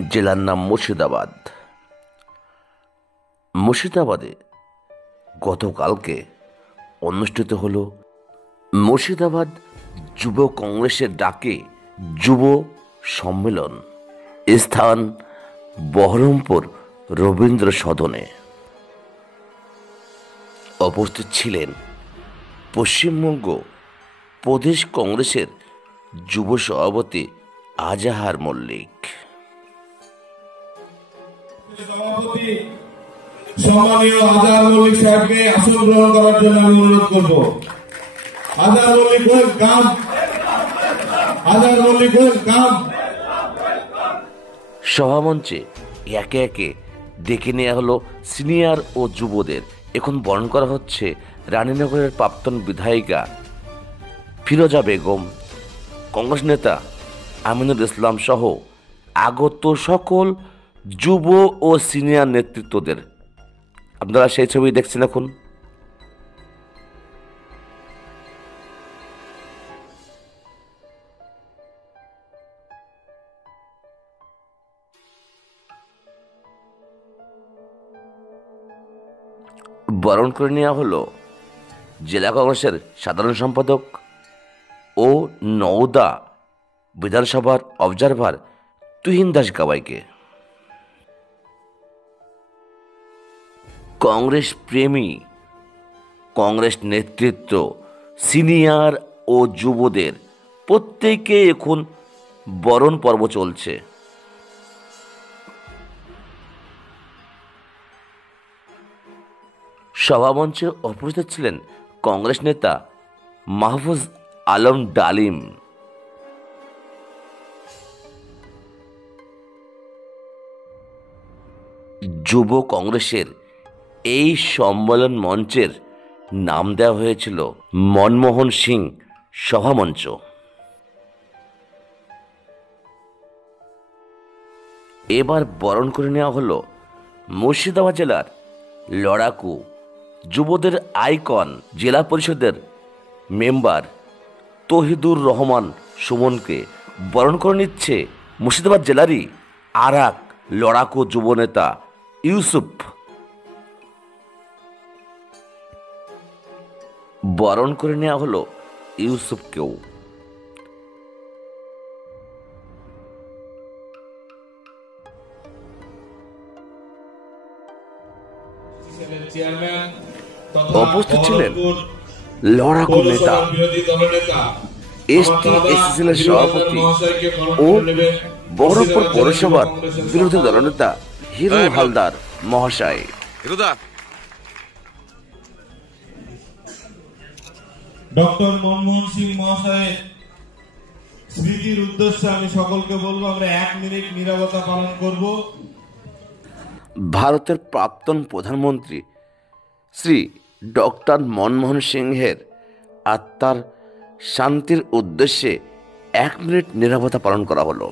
জেলার নাম মুর্শিদাবাদ। মুর্শিদাবাদে গতকালকে অনুষ্ঠিত হলো মুর্শিদাবাদ যুব কংগ্রেসের ডাকে যুব সম্মেলন। স্থান বহরমপুর রবীন্দ্র সদনে। উপস্থিত ছিলেন পশ্চিমবঙ্গ প্রদেশ কংগ্রেসের যুব সভাপতি আজাহার মল্লিক। সভাপতি সম্মানীয় আজাহার মল্লিক সাহেবকে আসন গ্রহণ করার জন্য আমি অনুরোধ করব। আজাহার মল্লিক ওয়েলকাম। আজাহার মল্লিক ওয়েলকাম। সভামঞ্চে একে একে ডেকে নেওয়া হলো সিনিয়র ও যুবদের। এখন বরণ করা হচ্ছে রানীনগরের প্রাক্তন বিধায়িকা ফিরোজা বেগম, কংগ্রেস নেতা আমিনুল ইসলাম সহ আগত সকল যুব ও সিনিয়র নেতৃত্বদের। আপনারা সেই ছবি দেখছেন এখন। বরণ করে নেওয়া হলো জেলা কংগ্রেসের সাধারণ সম্পাদক ও নওদা বিধানসভার অবজারভার তুহিন দাস গাওয়াইকে। কংগ্রেস প্রেমী, কংগ্রেস নেতৃত্ব, সিনিয়র ও যুবদের প্রত্যেকে এখন বরণ পর্ব চলছে। সভামঞ্চে উপস্থিত ছিলেন কংগ্রেস নেতা মাহফুজ আলম ডালিম, যুব কংগ্রেসের এই সম্মেলন মঞ্চের নাম দেওয়া হয়েছিল মনমোহন সিং সভামঞ্চ। এবার বরণ করে নেওয়া হলো মুর্শিদাবাদ জেলার লড়াকু যুবদের আইকন জেলা পরিষদের মেম্বার তহিদুর রহমান সুমনকে। বরণ করে নিচ্ছে মুর্শিদাবাদ জেলারই আর এক লড়াকু যুবনেতা ইউসুফ। বরণ করে নেওয়া হলো ইউসুফকেও। উপস্থিত ছিলেন লড়াকু নেতা, এসটি/এসসি সভাপতি ও বহরমপুর পৌরসভার বিরোধী দলনেতা হিরু হালদার মহাশয়। ডক্টর মনমোহন সিং মহাশয় স্মৃতির উদ্দেশ্যে আমি সকলকে বলবো আমরা 1 মিনিট নীরবতা পালন করব। ভারতের প্রাক্তন প্রধানমন্ত্রী শ্রী ডক্টর মনমোহন সিংহের আত্মার শান্তির উদ্দেশ্যে 1 মিনিট নীরবতা পালন করা হলো।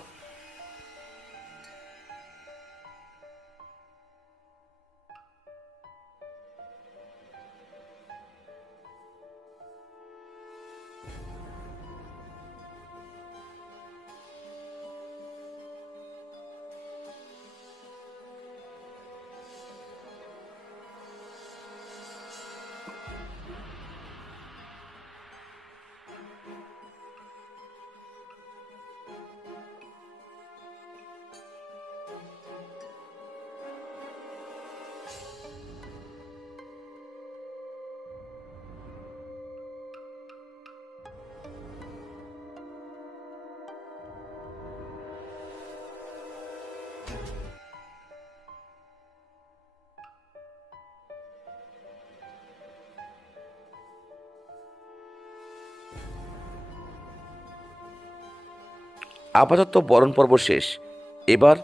আপাতত বরণ পর্ব শেষ। এবার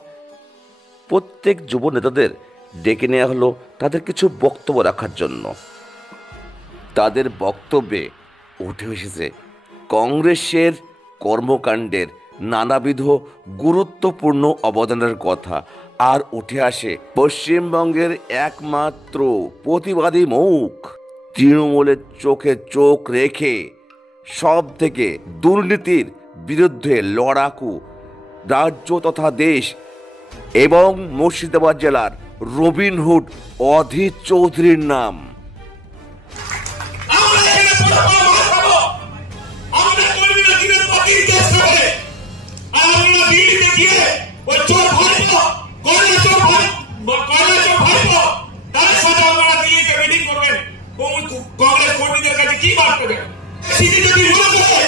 প্রত্যেক যুব নেতাদের ডেকে নেওয়া হলো তাদের কিছু বক্তব্য রাখার জন্য। তাদের বক্তব্যে উঠে এসেছে কংগ্রেসের কর্মকাণ্ডের নানাবিধ গুরুত্বপূর্ণ অবদানের কথা, আর উঠে আসে পশ্চিমবঙ্গের একমাত্র প্রতিবাদী মুখ, তৃণমূলের চোখে চোখ রেখে সব থেকে দুর্নীতির বিরুদ্ধে লড়াকু রাজ্য তথা দেশ এবং মুর্শিদাবাদ জেলার রবিনহুড অধীর চৌধুরীর নাম। কংগ্রেস কর্মীদের কাছে কি বার্তা দেন? যদি মনে করে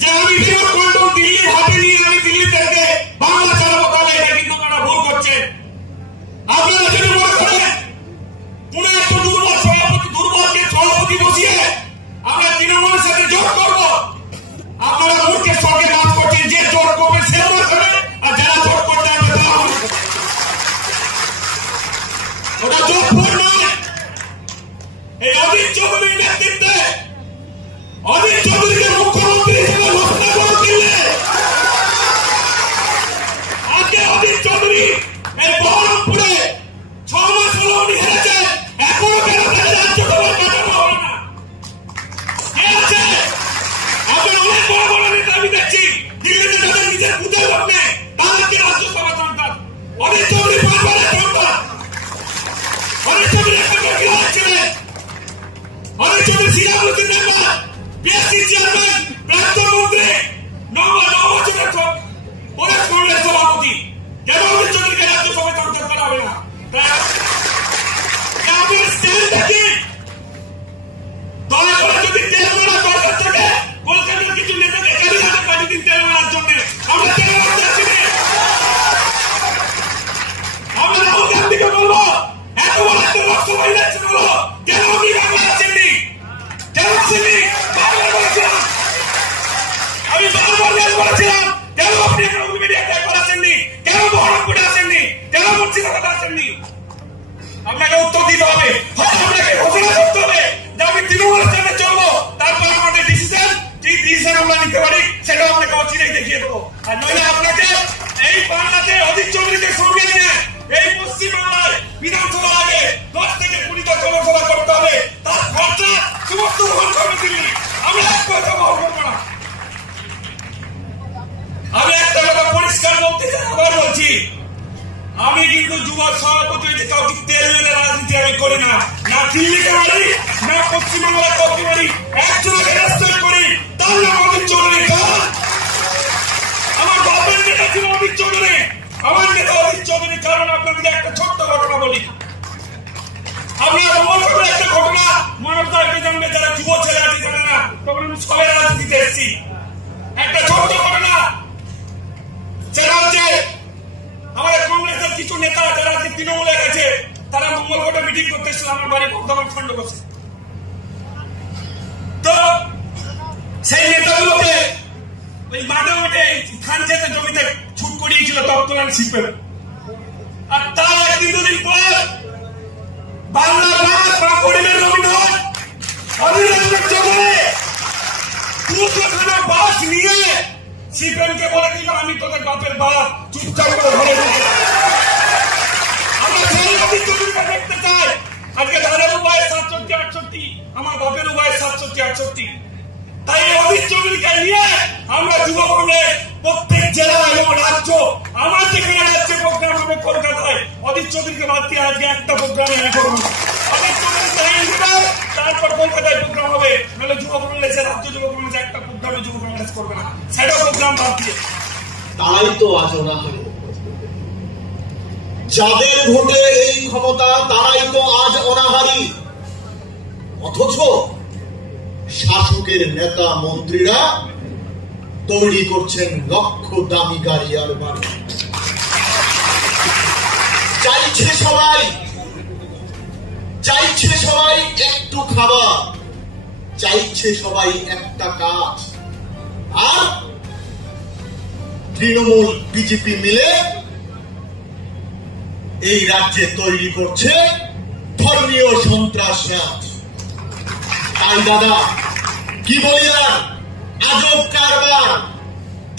যে আমি রিমোট কন্ট্রোল দিল্লির হাতে নিয়ে আমি দিল্লি থেকে বাংলা চালাবো, তাহলে এটা কিন্তু তারা ভুল করছে। আপনারা যদি মনে করেন কোন একটা দুর্বলকে সভাপতি বসিয়ে আমরা তৃণমূলের সাথে জোট করবো, আপনারা মূর্খের সঙ্গে কাজ করছেন। যে জোট করবে সে করবে, আর যারা জোট করতে হবে তারা ওটা জোটফোর নয়। এই অধীর চৌধুরীর নেতৃত্বে অধীর চৌধুরীকে মুখ্যমন্ত্রী হিসেবে ঘোষণা করে দিলে আজকে অধীর চৌধুরী এই বহরমপুরে 6 মাস হলো উনি হেরেছে, এখনো কেন তাকে রাজ্যসভায় পাঠানো হবে না? কে আছে? এখন অনেক বড় বড় নেতা আমি দেখছি দিল্লিতে যাদের নিজের বুথের লোক নেই, তাদেরকে রাজ্যসভা সন্তান। অধীর চৌধুরী 5 বারের সন্তান। অধীর চৌধুরী এখন কি হচ্ছিলেন? Adhir Chowdhury Sirajuddin member, PSC chairman, প্রাক্তন মন্ত্রী, 9 বছরের প্রদেশ কংগ্রেস সভাপতি। কেন অধীর চৌধুরীকে রাজ্যসভায় সন্তান করা হবে না? আপনার স্ট্যান্ড দেখি দয়া করে যদি তেল মারা দরকার থাকে কলকাতার কিছু নেতাকে কারিয়াতে পাঠিয়ে দিন তেল মারার জন্য। আমরা তেল মারতে আসিনি। আমরা রাহুল গান্ধীকে বলবো এত বড় একটা লোকসভা ইলেকশন হলো, কেন আপনি বাংলা আসেননি? কেন আসেননি? বারবার বলেছিলাম, আমি বারবার বলেছিলাম, কেন আপনি এখন মিডিয়াতে একবার আসেননি? কেন বহরমপুরে আসেননি? কেন মুর্শিদাবাদে আসেননি? আপনাকে উত্তর দিতে হবে। আপনাকে ঘোষণা করতে হবে যে আমি তৃণমূলের সাথে চলবো, তারপর আমাদের ডিসিশন কি ডিসিশন আমরা নিতে পারি সেটা আপনাকে অচিরেই দেখিয়ে দেবো। আর নইলে আপনাকে এই বাংলাতে অধীর চৌধুরীকে সরিয়ে নিয়ে এই পশ্চিমবাংলায় বিধানসভা আগে 10 থেকে 20টা জনসভা করতে হবে। তার খরচা সমস্ত বহন করবে দিল্লি। আমরা এক পয়সা বহন করবো না। আমি একটা কথা পরিষ্কার বলতে চাই, আবার বলছি, আমি কিন্তু যুব সভাপতি হয়েছে কাউকে তেল মেলে রাজনীতি আমি করি না। না দিল্লিতে মারি, না পশ্চিমবাংলায় কাউকে মারি, একজনকে রেসপেক্ট করি, তার নাম অধীর চৌধুরী। আমার বাপের নেতা ছিল অধীর চৌধুরী, আমার নেতা অধীর চৌধুরী। কারণ আপনাদের একটা ছোট্ট ঘটনা বলি, আপনারা মনে করবেন একটা ঘটনা মানবতাকে জানবে, যারা যুব ছেলে আছে জানে না, তখন আমি সবাই রাজনীতিতে এসেছি। একটা ছোট্ট ঘটনা, সেটা হচ্ছে আমাদের কংগ্রেসের কিছু নেতা যারা আজকে তৃণমূলে গেছে, তারা মঙ্গলকোটে মিটিং করতে এসেছিল আমার বাড়ি বর্ধমান খন্ড বসে। তো সেই নেতাগুলোকে ওই মাঠে মাঠে ধান খেতে জমিতে ছুট করিয়েছিল তৎকালীন শিল্পের। আর তার 1-2 দিন পর বাংলার রাত বা গরিবের রবীন্দ্রনাথ অধীর চৌধুরী 200খানা বাস নিয়ে সিপিএমকে বলে দিল আমি তোদের বাপের বাপ, চুপচাপ করে ঘরে ঢুকে। আমরা সেই অধীর চৌধুরীকে দেখতে চাই। আজকে দাদার উপায় 67-68, আমার বাপের উপায় 67-68। তাই অধীর চৌধুরীকে নিয়ে আমরা যুব কংগ্রেস প্রত্যেক জেলা এবং রাজ্য, আমার যেখানে রাজ্যে প্রোগ্রাম হবে কলকাতায়, অধীর চৌধুরীকে বাদ দিয়ে আজকে একটা প্রোগ্রামে করবো। অধীর চৌধুরীকে তারপর কলকাতায় প্রোগ্রাম হবে, নাহলে যুব কংগ্রেসের রাজ্য যুব কংগ্রেস একটা প্রোগ্রামে যুব কংগ্রেস করবে না, সেটা প্রোগ্রাম বাদ দিয়ে। তারাই তো আজ অনাহারী, যাদের ভোটে এই ক্ষমতা তারাই তো আজ অনাহারী। অথচ শাসকের নেতা মন্ত্রীরা তৈরি করছেন লক্ষ দামি গাড়ি আর বাড়ি। চাইছে সবাই একটু খাবার, চাইছে সবাই একটা কাজ। আর তৃণমূল বিজেপি মিলে এই রাজ্যে তৈরি করছে ধর্মীয় সন্ত্রাসবাদ। তাই দাদা কি বলি, আর আজব কারবার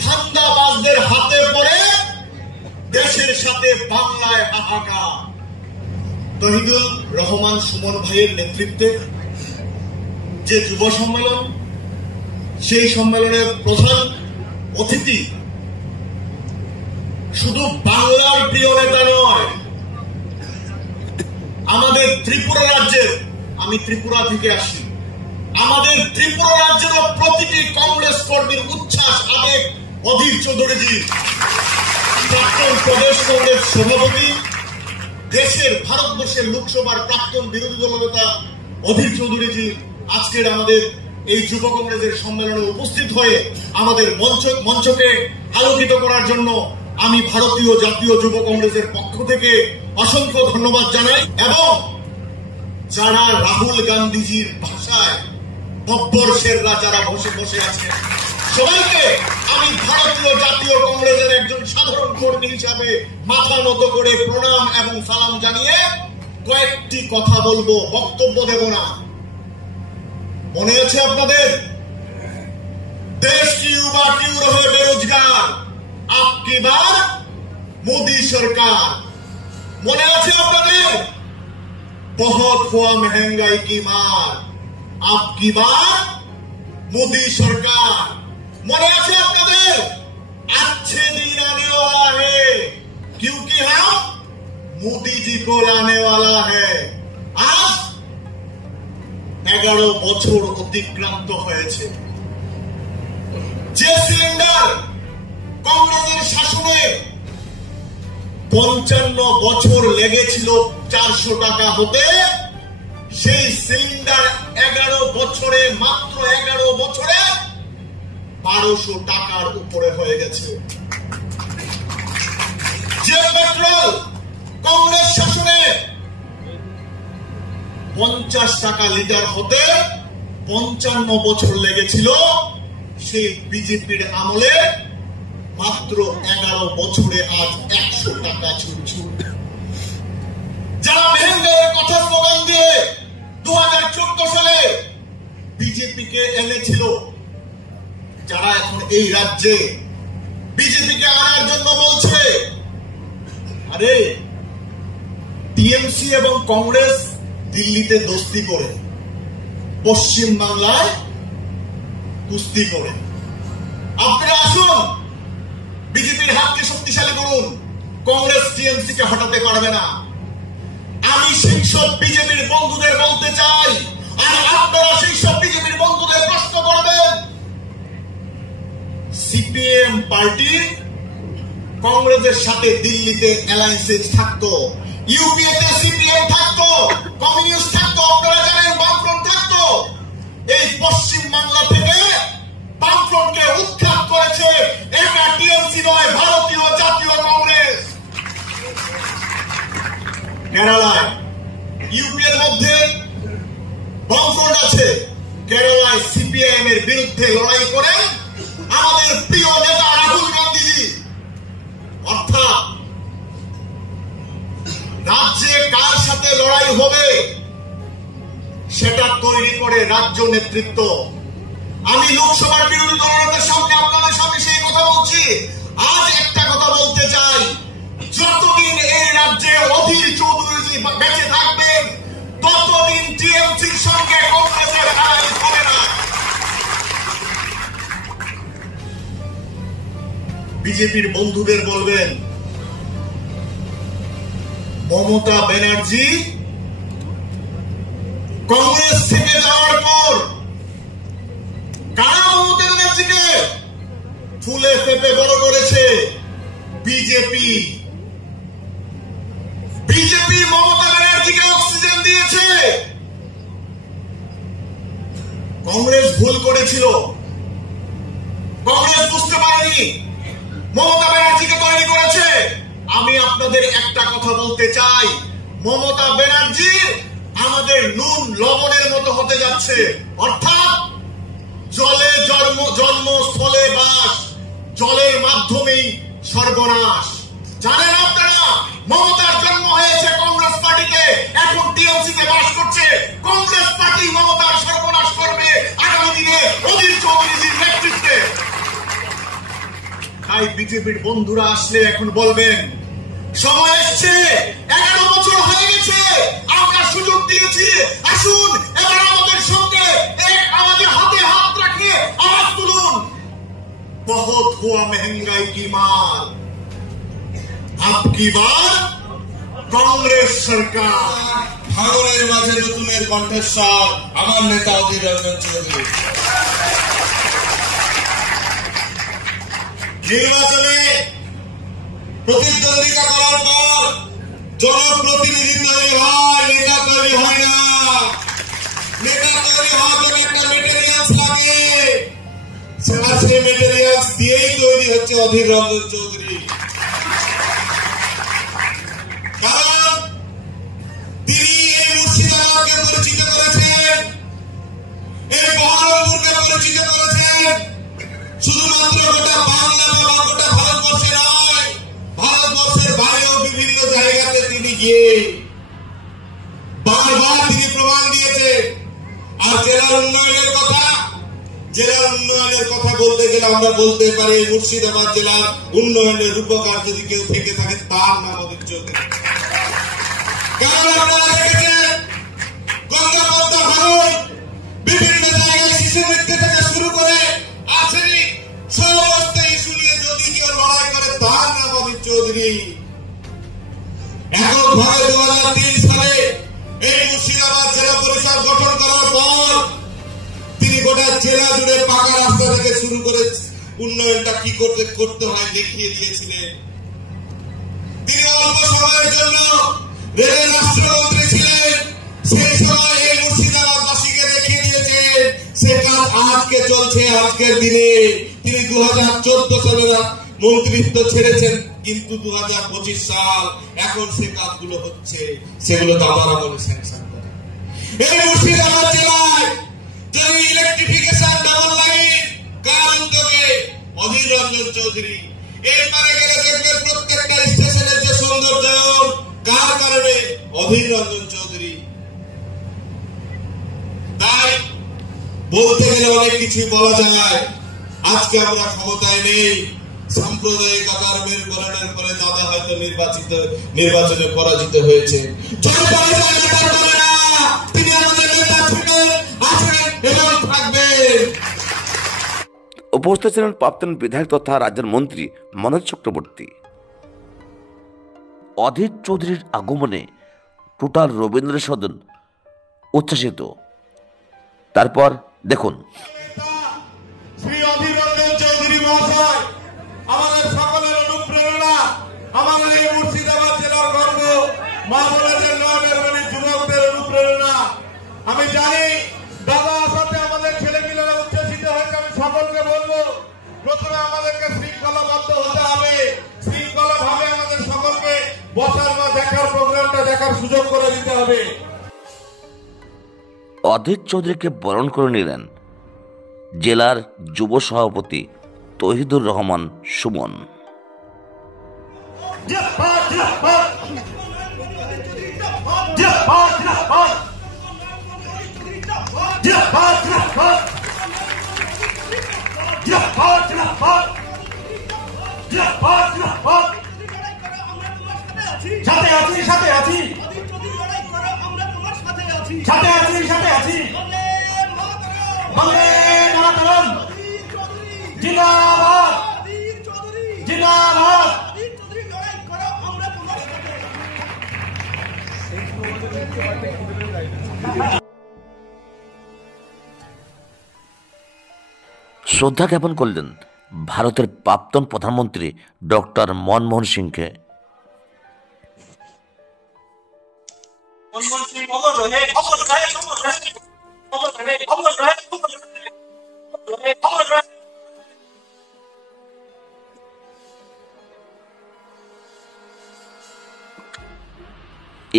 ধান্দাবাজদের হাতে পড়ে দেশের সাথে বাংলায় হাহাকার। তহিদুল রহমান সুমন ভাইয়ের নেতৃত্বে যে যুব সম্মেলন, সেই সম্মেলনের প্রধান অতিথি শুধু বাংলার প্রিয় নেতা নয়, আমাদের ত্রিপুরা রাজ্যের, আমি ত্রিপুরা থেকে আসি, আমাদের ত্রিপুরা রাজ্যের প্রতিটি কংগ্রেস কর্মীর উচ্ছ্বাস, আবেগ অধীর চৌধুরীজি, প্রাক্তন প্রদেশ কংগ্রেস সভাপতি, দেশের ভারতবর্ষের লোকসভার প্রাক্তন বিরোধী দলনেতা অধীর চৌধুরীজি আজকের আমাদের এই যুব কংগ্রেসের সম্মেলনে উপস্থিত হয়ে আমাদের মঞ্চকে আলোকিত করার জন্য আমি ভারতীয় জাতীয় যুব কংগ্রেসের পক্ষ থেকে অসংখ্য ধন্যবাদ জানাই। এবং যারা রাহুল গান্ধীজির ভাষায় বব্বরশেররা যারা বসে আছে, সবাইকে আমি ভারতীয় জাতীয় কংগ্রেসের একজন সাধারণ কর্মী হিসাবে মাথা নত করে প্রণাম এবং সালাম জানিয়ে কয়েকটি কথা বলবো, বক্তব্য দেব না। মনে আছে আপনাদের, দেশ কি युवा क्यों रहे बेरोजगार, आपकी बार मोदी सरकार। মনে আছে আপনাদের, बहुत हुआ महंगाई की मार, आपकी बार मोदी सरकार। মনে আছে আপনাদের, अच्छे दिन आने वाला है क्योंकि हम मोदी जी को लाने वाला है। আজ 11 বছর অতিক্রান্ত হয়েছে। যে সিলিন্ডার কংগ্রেসের শাসনে 55 বছর লেগেছিল 400 টাকা হতে, সেই সিলিন্ডার 11 বছরে, মাত্র 11 বছরে 1200 টাকার উপরে হয়ে গেছে। যে পেট্রোল কংগ্রেস শাসনে 50 টাকা লিটার হতে 55 বছর লেগেছিল, সেই বিজেপির আমলে মাত্র 11 বছরে আজ 100 টাকা ছুটছে। যারা মেহেন্দারের কথা স্লোগান দিয়ে 2014 সালে বিজেপিকে এনেছিল, যারা এখন এই রাজ্যে বিজেপিকে আনার জন্য বলছে, আরে টিএমসি এবং কংগ্রেস দিল্লিতে দোস্তি করে, পশ্চিম বাংলায় কুস্তি করে। আপনারা আসুন, বিজেপির হাতকে শক্তিশালী করুন, কংগ্রেস টিএমসি কে হটাতে পারবে না। আমি সেই সব বিজেপির বন্ধুদের বলতে চাই, আর আপনারা সেই সব বিজেপির বন্ধুদের প্রশ্ন করবেন, সিপিএম পার্টি কংগ্রেসের সাথে দিল্লিতে অ্যালায়েন্সে থাকতো, ইউপিএতে সিপিএম থাকতো, কমিউনিস্ট থাকতো, আপনারা জানেন বামফ্রন্ট থাকতো। এই পশ্চিম বাংলা থেকে বামফ্রন্টকে উৎখাত করেছে একা টিএমসি নয়, ভারতীয় জাতীয় কংগ্রেস। কেরালায়, ইউপিএর মধ্যে বামফ্রন্ট আছে, কেরালায় সিপিআইএম এর বিরুদ্ধে লড়াই করে আমাদের প্রিয় নেতা রাহুল গান্ধীজি। অর্থাৎ রাজ্যে কার সাথে লড়াই হবে সেটা তৈরি করে রাজ্য নেতৃত্ব। আমি লোকসভার বিরোধী দলনেতার সামনে আপনাদের সামনে সেই কথা বলছি। আজ একটা কথা বলতে চাই, যতদিন এই রাজ্যে অধীর চৌধুরী বেঁচে থাকবেন, ততদিন টিএমসির সঙ্গে কংগ্রেসের অ্যালায়েন্স হবে না। বিজেপির বন্ধুদের বলবেন, মমতা ব্যানার্জি কংগ্রেস থেকে যাওয়ার পর কারা মমতা ব্যানার্জিকে ফুলে ফেপে বড় করেছে? বিজেপি। বিজেপি মমতা ব্যানার্জিকে অক্সিজেন দিয়েছে। কংগ্রেস ভুল করেছিল, কংগ্রেস বুঝতে পারেনি, মমতা ব্যানার্জিকে তৈরি করেছে। আমি আপনাদের একটা কথা বলতে চাই, মমতা ব্যানার্জি আমাদের নুন লবণের মতো হতে যাচ্ছে। অর্থাৎ জলে জন্ম, স্থলে বাস, জলের মাধ্যমেই সর্বনাশ। জানেন আপনারা, মমতার জন্ম হয়েছে কংগ্রেস পার্টিতে, এখন টিএমসিতে বাস করছে। কংগ্রেস পার্টি মমতার সর্বনাশ করবে আগামী দিনে অধীর চৌধুরীর নেতৃত্বে। তাই বিজেপির বন্ধুরা আসলে এখন বলবেন, সময় এসছে, 11 বছর হয়ে গেছে, আমরা সুযোগ দিয়েছি, আসুন এবার আমাদের সঙ্গে আমাদের হাতে হাত রাখিয়ে আওয়াজ তুলুন, বহুত হুয়া মেহেঙ্গাই কি মার, আপকি বার কংগ্রেস সরকার। ভাঙনের মাঝে নতুনের কণ্ঠস্বর আমার নেতা অধীর রঞ্জন চৌধুরী। নির্বাচনে প্রতিদ্বন্দ্বিতা করার পর জনপ্রতিনিধি তৈরি হয়, নেতা তৈরি হয় না। নেতা তৈরি হওয়ার জন্য একটা মেটেরিয়ালস লাগে, সেই মেটেরিয়ালস দিয়েই তৈরি হচ্ছে অধীর রঞ্জন চৌধুরী। কারণ তিনি এই মুর্শিদাবাদকে পরিচিত করেছেন, এই বহরমপুরকে পরিচিত করেছেন, শুধুমাত্র গোটা বাংলা বা গোটা ভারতবর্ষে নয়, ভারতবর্ষের বাইরেও বিভিন্ন জায়গাতে তিনি গিয়ে বারবার তিনি প্রমাণ দিয়েছেন। আর জেলার উন্নয়নের কথা বলতে গেলে আমরা বলতে পারি মুর্শিদাবাদ জেলার উন্নয়নের রূপকার যদি কেউ থেকে থাকে তার নাম অধীর চৌধুরী। কারণ আপনারা দেখেছেন গঙ্গা পদ্মা ভাঙন, বিভিন্ন জায়গায় শিশু মৃত্যু থেকে শুরু করে আর্সেনিক সমস্ত ইস্যু নিয়ে যদি কেউ লড়াই করে তার নাম অধীর চৌধুরী। এককভাবে 2003 সালে এই মুর্শিদাবাদ জেলা পরিষদ গঠন করার পর তিনি গোটা জেলা জুড়ে পাকা রাস্তা থেকে শুরু করে উন্নয়নটা কি করতে হয় দেখিয়ে দিয়েছিলেন। তিনি অল্প সময়ের জন্য রেলের রাষ্ট্রমন্ত্রী ছিলেন, সেই সময় এই মুর্শিদাবাদবাসীকে দেখিয়ে দিয়েছেন। সে কাজ আজকে চলছে, আজকের দিনে। তিনি 2014 সালে মন্ত্রিত্ব ছেড়েছেন, কিন্তু 2025 সাল এখন সে কাজগুলো হচ্ছে, সেগুলো দাদার আমলে স্যাংশন করে। এই মুর্শিদাবাদ জেলায় যদি ইলেকট্রিফিকেশন ডাবল লাইন কার উদ্যোগে? অধীর রঞ্জন চৌধুরী। এরপরে গেলে দেখবেন প্রত্যেকটা স্টেশনের যে সৌন্দর্যায়ন কার কারণে? অধীর রঞ্জন চৌধুরী। তাই বলতে গেলে অনেক কিছুই বলা যায়। আজকে আমরা ক্ষমতায় নেই, সাম্প্রদায়িকতার মেরুকরণের ফলে দাদা হয়তো নির্বাচনে পরাজিত হয়েছে। তিনি আমাদের নেতা ছিলেন, আছেন এবং থাকবেন। উপস্থিত ছিলেন প্রাক্তন বিধায়ক তথা রাজ্যের মন্ত্রী মনোজ চক্রবর্তী। অধীর চৌধুরীর আগমনে টোটাল রবীন্দ্র সদন উচ্ছ্বাসিত। তারপর দেখুন। শ্রী অধীর রঞ্জন চৌধুরী মহাশয় আমাদের সকলের অনুপ্রেরণা, আমাদের এই মুর্শিদাবাদ জেলার গর্ব, মা বোনেদের নয়নের মণি যুবকদের অনুপ্রেরণা। আমি জানি দাদা আসাতে আমাদের ছেলেপিলেরা উচ্ছ্বসিত হয়েছে। আমি সকলকে বলবো প্রথমে আমাদেরকে শৃঙ্খলাবদ্ধ হতে হবে, শৃঙ্খলা ভাবে আমাদের সকলকে বসার বা দেখার প্রোগ্রামটা দেখার সুযোগ করে দিতে হবে। অধীর চৌধুরীকে বরণ করে নিলেন জেলার যুব সভাপতি তহিদুর রহমান সুমন। শ্রদ্ধা জ্ঞাপন করলেন ভারতের প্রাক্তন প্রধানমন্ত্রী ডক্টর মনমোহন সিংকে।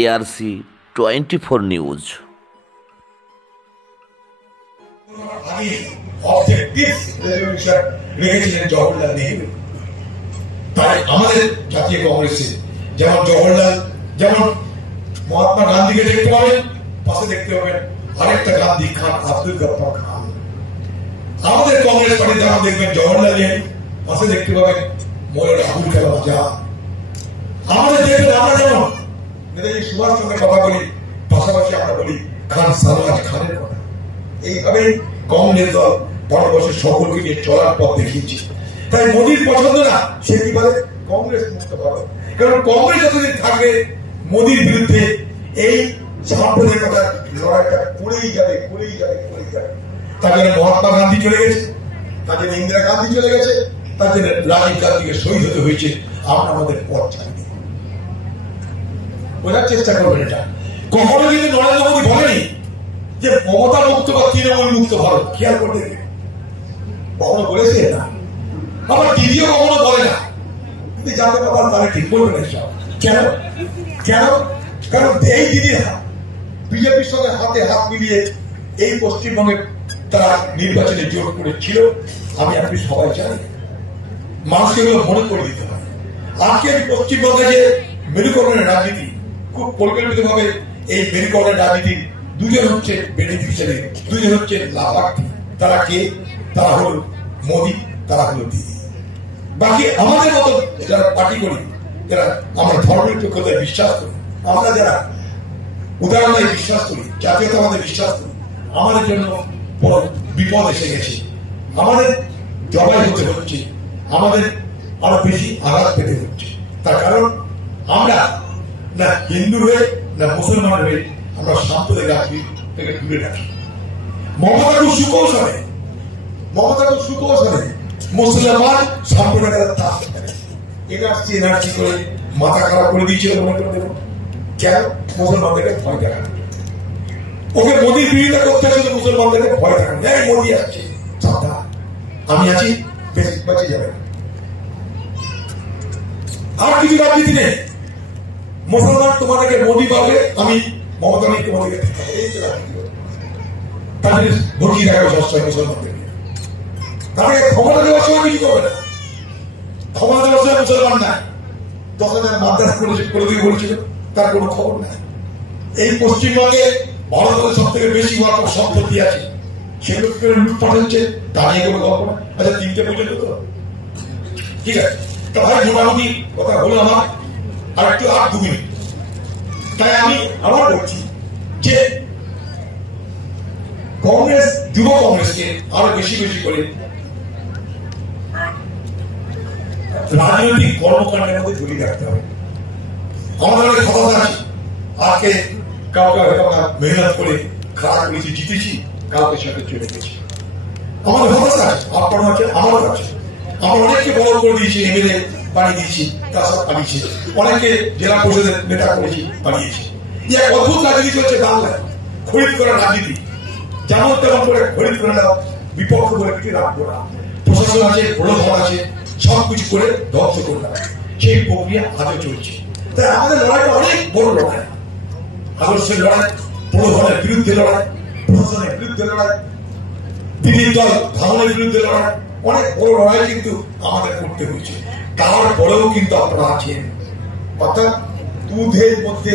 ARC 24 news. রেখেছিলেন জওহরলাল নেহরু। তাই আমাদের জাতীয় কংগ্রেসে যেমন মহাত্মা গান্ধীকে দেখতে পাবেন, পাশে দেখতে পাবেন আরেকটা গান্ধী, খান আব্দুল গফফার খান। আমাদের কংগ্রেস পার্টি দ্বারা দেখবেন জওহরলাল নেহরু, পাশে দেখতে পাবেন মৌলানা আবুল কালাম আজাদ। আমাদের দেশে আমরা যেমন নেতাজি সুভাষ চন্দ্রের কথা বলি, পাশাপাশি আমরা বলি খান সারওয়ার খানের কথা। এইভাবেই কংগ্রেস দল ভারতবর্ষের সকলকে নিয়ে চলার পথ দেখিয়েছে। তাই মোদীর পছন্দ না, সে কি বলে কংগ্রেস মুক্ত ভারত। কারণ কংগ্রেস যতদিন থাকবে মোদীর বিরুদ্ধে এই সাম্প্রদায়িকতার লড়াইটা করেই যাবে। তার জন্য মহাত্মা গান্ধী চলে গেছে, তার জন্য ইন্দিরা গান্ধী চলে গেছে, তার জন্য রাজীব গান্ধীকে শহীদ হতে হয়েছে। আমরা আমাদের পথ ছাড়িনি। বোঝার চেষ্টা করবেন এটা। কখনো কিন্তু নরেন্দ্র মোদী বলেনি যে মমতা মুক্ত বা তৃণমূল মুক্ত ভারত। খেয়াল করে দেখে কখনো বলেছে না, আবার দিদিও কখনো বলে না। কিন্তু যাদের কথা তারা ঠিক বলবে না সব। কেন? কারণ এই দিদিরা বিজেপির সঙ্গে হাতে হাত মিলিয়ে এই পশ্চিমবঙ্গে তারা নির্বাচনে জোট করেছিল। আপনি সবাই জানি, মানুষকে এগুলো মনে করে দিতে হবে। আজকে আমি পশ্চিমবঙ্গে যে মেরুকরণের রাজনীতি, খুব পরিকল্পিত ভাবে এই মেরুকরণের রাজনীতির দুজন হচ্ছে বেনিফিশিয়ারি, দুজন হচ্ছে লাভার্থী। তারা কে? তারা হল মোদী, তারা হল দিদি। বাকি আমাদের মতো যারা পার্টি করি, যারা আমরা ধর্মনিরপেক্ষতায় বিশ্বাস করি, আমরা যারা উদাহরণে বিশ্বাস করি, জাতীয়তাবাদে বিশ্বাস করি, আমাদের জন্য বড় বিপদ এসে গেছে। আমাদের জবাই হতে হচ্ছে, আমাদের আরো বেশি আঘাত পেতে হচ্ছে। তার কারণ আমরা না হিন্দু হয়ে না মুসলমান হয়ে আমরা সাম্প্রদায়িক রাজনীতি থেকে দূরে রাখি। মমতা খুব সুকৌশলে মুসলমান সাম্প্রদায়িক এনার্জি করে মাথা খারাপ করে দিয়েছিল। মনে করে দেবো কেন? মুসলমানদেরকে ভয় দেখানো। ওকে মোদীর বিরোধিতা করতে হচ্ছে, মুসলমানদেরকে ভয় দেখানো। মোদী আসছে, সাবধান, আমি আছি, বেশি বাঁচিয়ে যাবে। আর কিছু রাজনীতি নেই। মুসলমান তোমাদেরকে মোদী পাবে, আমি মমতা নেই তোমাদেরকে তাদের ভর্তি রাখবে সবসময় মুসলমানদেরকে। তাদেরকে ক্ষমতা দেওয়ার সময় কিছু করবে না। ক্ষমতা দেওয়ার সময় মুসলমান নাই 10,000 মাদ্রাসা করে দিয়ে বলছিল, তার কোনো খবর নাই। এই পশ্চিমবঙ্গে ভারতের সব থেকে বেশি ওয়াকফ সম্পত্তি আছে, সেগুলো লুটপাট হচ্ছে, তা নিয়ে কোনো গল্প না। আচ্ছা 3টে পর্যন্ত তো ঠিক আছে। তা ভাই মোটামুটি কথা হলো আমার, আর একটু 8-2 মিনিট। তাই আমি আবার বলছি যে কংগ্রেস, যুব কংগ্রেসকে আরো বেশি করে রাজনৈতিক কর্মকাণ্ডের মধ্যে ঝুলিয়ে রাখতে হবে। আমাদের অনেক ক্ষমতা আছে। আজকে কাউকে হয়তো আমরা মেহনত করে খারাপ করেছি, জিতেছি, কাউকে সাথে চলে গেছি। আমাদের ক্ষমতা আছে, আপনারও আছে, আমারও আছে। আমরা অনেককে বড় করে দিয়েছি, এমএলএ বানিয়ে দিয়েছি, তার সব বানিয়েছি। অনেকে জেলা পরিষদের নেতা করেছি, বানিয়েছি। এক অদ্ভুত রাজনীতি চলছে বাংলায়, খরিদ করার রাজনীতি। যেমন তেমন করে খরিদ করে দাও, বিপক্ষ করে কিছু রাখবো না। প্রশাসন আছে, প্রলোভন আছে, সবকিছু করে ধ্বংস করে দেওয়া। সেই প্রক্রিয়া আজও চলছে। তাই আমাদের লড়াইটা অনেক বড় লড়াই। আদর্শের লড়াই, প্রলোভনের বিরুদ্ধে লড়াই, প্রশাসনের বিরুদ্ধে লড়াই, দিদির দল ভাঙনের বিরুদ্ধে লড়াই, অনেক বড় লড়াই কিন্তু আমাদের করতে হয়েছে। তারপরেও কিন্তু আপনারা আছেন। অর্থাৎ দুধের মধ্যে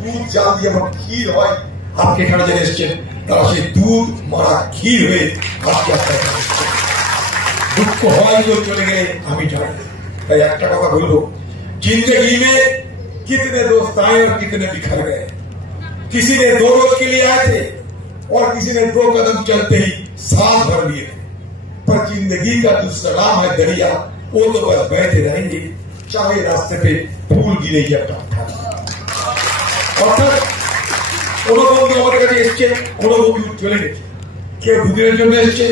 দুধ জাল দিয়ে যেমন ক্ষীর হয়, আজকে এখানে যারা এসছেন তারা সেই দুধ মারা ক্ষীর হয়ে আজকে আপনারা দুঃখ হয় চলে গেলে আমি জানি। তাই একটা কথা বলবো, जिंदगी में कितने दोस्त आए और कितने बिखर गए। किसी ने 2 रोज के लिए आए थे और किसी ने 2 कदम चलते ही साथ भर लिए थे। पर जिंदगी का दूसरा नाम है दरिया, वो तो बस बहते रहेंगे, चाहे रास्ते पे फूल गिरे या पत्थर। অর্থাৎ কোন বন্ধু আমাদের কাছে এসছে, কোন বন্ধু চলে গেছে, কেউ দুদিনের জন্য এসছে,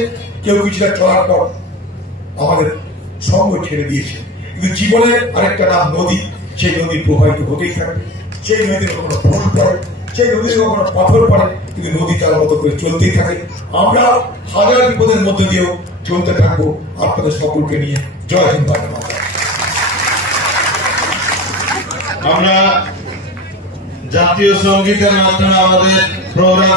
কেউ কিছুটা চলার পর আমাদের সঙ্গ ছেড়ে দিয়েছে। কিন্তু জীবনের আরেকটা নাম নদী, সেই নদীর প্রবাহিত হতেই থাকবে। সেই নদীর কখনো ফুল পড়ে, সেই নদীর কখনো পাথর পড়ে, কিন্তু নদী তার মতো করে চলতেই থাকে। আমরা হাজার বিপদের মধ্যে দিয়েও চলতে থাকবো আপনাদের সকলকে নিয়ে। জয় হিন্দ। আমরা জাতীয় সঙ্গীতের মাধ্যমে আমাদের প্রোগ্রাম